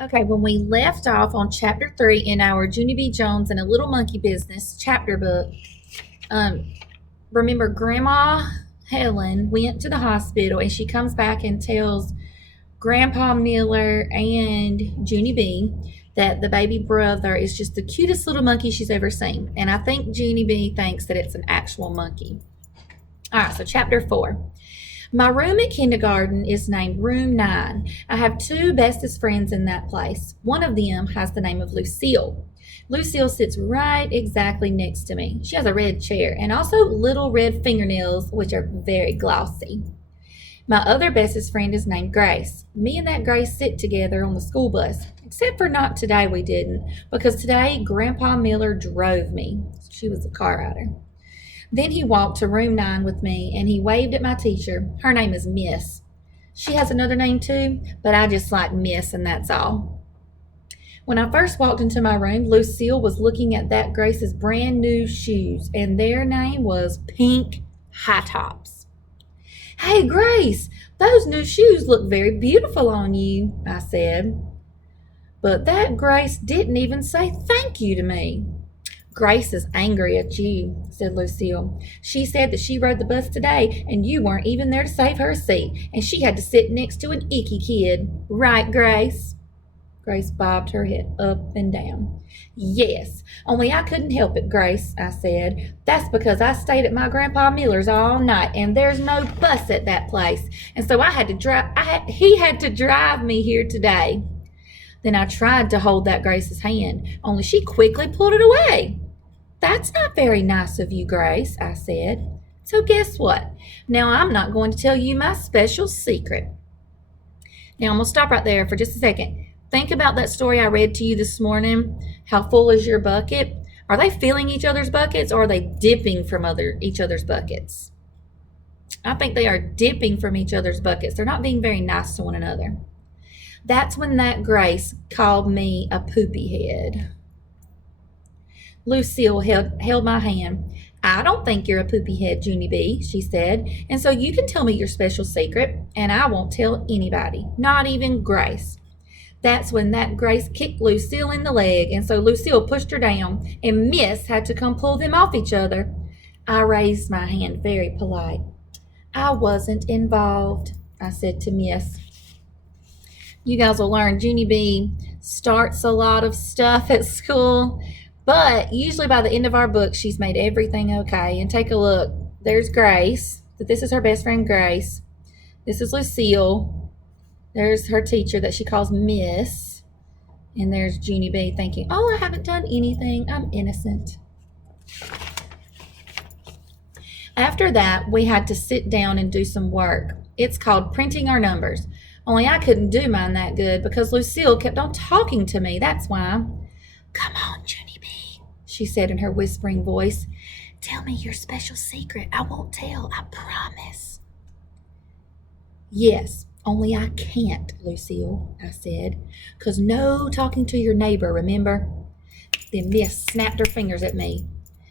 Okay, when we left off on chapter 3 in our Junie B. Jones and a Little Monkey Business chapter book, um, remember Grandma Helen went to the hospital and she comes back and tells Grandpa Miller and Junie B that the baby brother is just the cutest little monkey she's ever seen. And I think Junie B thinks that it's an actual monkey. All right, so chapter 4. My room at kindergarten is named Room 9. I have two bestest friends in that place. One of them has the name of Lucille. Lucille sits right exactly next to me. She has a red chair and also little red fingernails, which are very glossy. My other bestest friend is named Grace. Me and that Grace sit together on the school bus, except for not today we didn't, because today Grandpa Miller drove me. She was the car rider. Then he walked to room 9 with me and he waved at my teacher. Her name is Miss. She has another name too, but I just like Miss and that's all. When I first walked into my room, Lucille was looking at that Grace's brand new shoes and their name was Pink High Tops. Hey, Grace, those new shoes look very beautiful on you, I said. But that Grace didn't even say thank you to me. Grace is angry at you, said Lucille. She said that she rode the bus today and you weren't even there to save her a seat, and she had to sit next to an icky kid. Right, Grace? Grace bobbed her head up and down. Yes, only I couldn't help it, Grace, I said. That's because I stayed at my Grandpa Miller's all night, and there's no bus at that place, and so he had to drive me here today. Then I tried to hold that Grace's hand, only she quickly pulled it away. That's not very nice of you, Grace, I said. So guess what? Now I'm not going to tell you my special secret. Now I'm going to stop right there for just a second. Think about that story I read to you this morning. How full is your bucket? Are they filling each other's buckets or are they dipping from each other's buckets? I think they are dipping from each other's buckets. They're not being very nice to one another. That's when that Grace called me a poopy head. Lucille held my hand. I don't think you're a poopy head, Junie B, she said, and so you can tell me your special secret, and I won't tell anybody, not even Grace. That's when that Grace kicked Lucille in the leg, and so Lucille pushed her down, and Miss had to come pull them off each other. I raised my hand very polite. I wasn't involved, I said to Miss. You guys will learn Junie B starts a lot of stuff at school, but usually by the end of our book, she's made everything okay. And take a look. There's Grace. This is her best friend, Grace. This is Lucille. There's her teacher that she calls Miss. And there's Junie B thinking, oh, I haven't done anything. I'm innocent. After that, we had to sit down and do some work. It's called printing our numbers. Only I couldn't do mine that good because Lucille kept on talking to me. That's why. Come on, Junie B, she said in her whispering voice. Tell me your special secret. I won't tell, I promise. Yes, only I can't, Lucille, I said, 'cause no talking to your neighbor, remember? Then Miss snapped her fingers at me.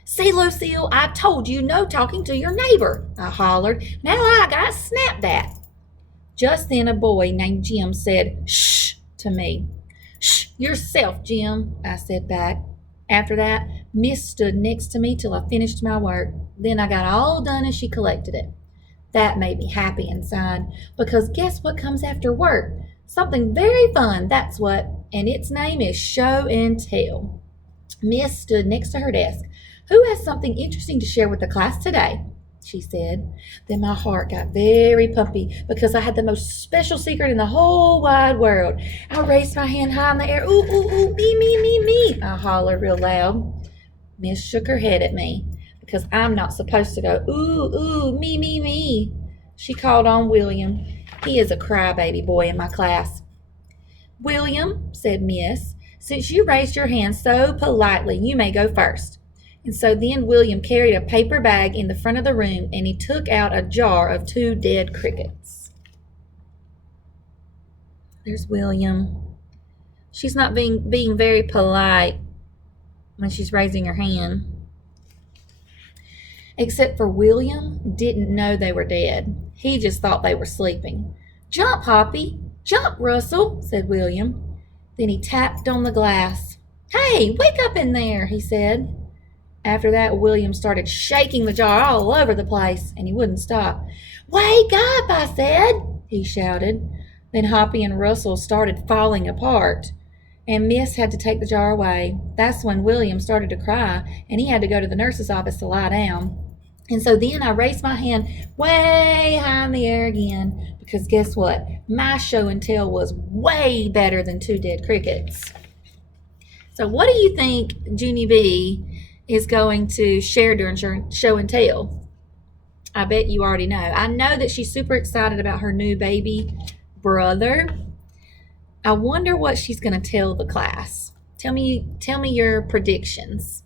See, Lucille, I told you no talking to your neighbor, I hollered. Now I got snapped at. Just then a boy named Jim said, shh, to me. Shh, yourself, Jim, I said back. After that, Miss stood next to me till I finished my work. Then I got all done and she collected it. That made me happy inside, because guess what comes after work? Something very fun, that's what, and its name is show and tell. Miss stood next to her desk. Who has something interesting to share with the class today? She said. Then my heart got very pumpy because I had the most special secret in the whole wide world. I raised my hand high in the air. Ooh, ooh, ooh, me, I hollered real loud. Miss shook her head at me because I'm not supposed to go, ooh, ooh, me. She called on William. He is a crybaby boy in my class. William, said Miss, since you raised your hand so politely, you may go first. And so then William carried a paper bag in the front of the room and he took out a jar of 2 dead crickets. There's William. She's not being very polite when she's raising her hand. Except for William didn't know they were dead. He just thought they were sleeping. Jump, Hoppy. Jump, Russell, said William. Then he tapped on the glass. "Hey, wake up in there," he said. After that, William started shaking the jar all over the place, and he wouldn't stop. "Wake up, I said," he shouted. Then Hoppy and Russell started falling apart, and Miss had to take the jar away. That's when William started to cry, and he had to go to the nurse's office to lie down. And so then I raised my hand way high in the air again, because guess what? My show and tell was way better than 2 dead crickets. So what do you think Junie B is going to share during show and tell? I bet you already know. I know that she's super excited about her new baby brother. I wonder what she's going to tell the class. Tell me your predictions.